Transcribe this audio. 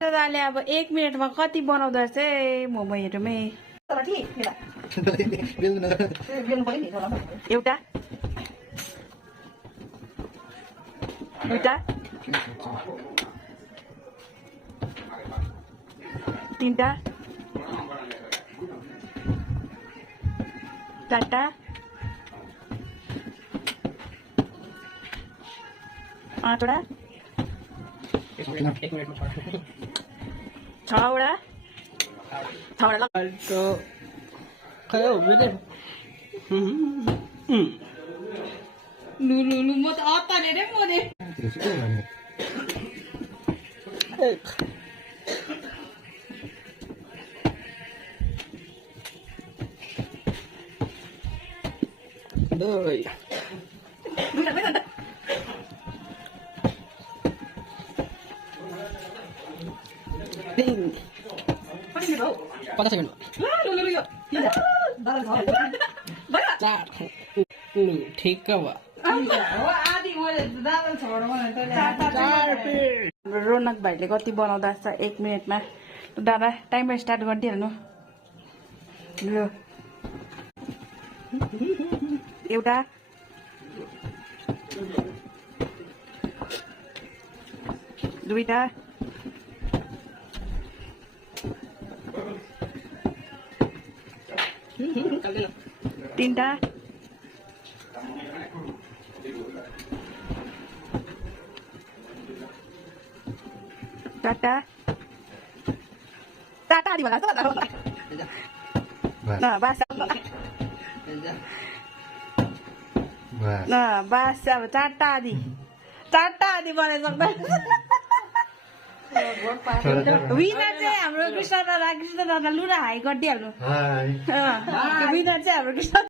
दादाले अब 1 मिनेटमा कति बनाउँदो रहेछ मोमो हेरौँ है। एउटा दुईटा तीनटा चारटा आठवटा छवटा लु म त अत्ताले रे मोने Đôi. Ding. Patah second. Start. ठीक है बा रोनक भाइले कति बनाउँदा छ 1 मिनेटमा दादा टाइमर स्टार्ट गरिदिइहाल्नु ल एउटा दुईटा तीनटा चारटा चारटा आदि भन्छ न बास न बास अब चारटा आदि बनाइसक्दा विनर चाहिँ हाम्रो कृष्ण दादा लुना हाई गरिदिइहाल्नु विनर चाहिँ हाम्रो कृष्ण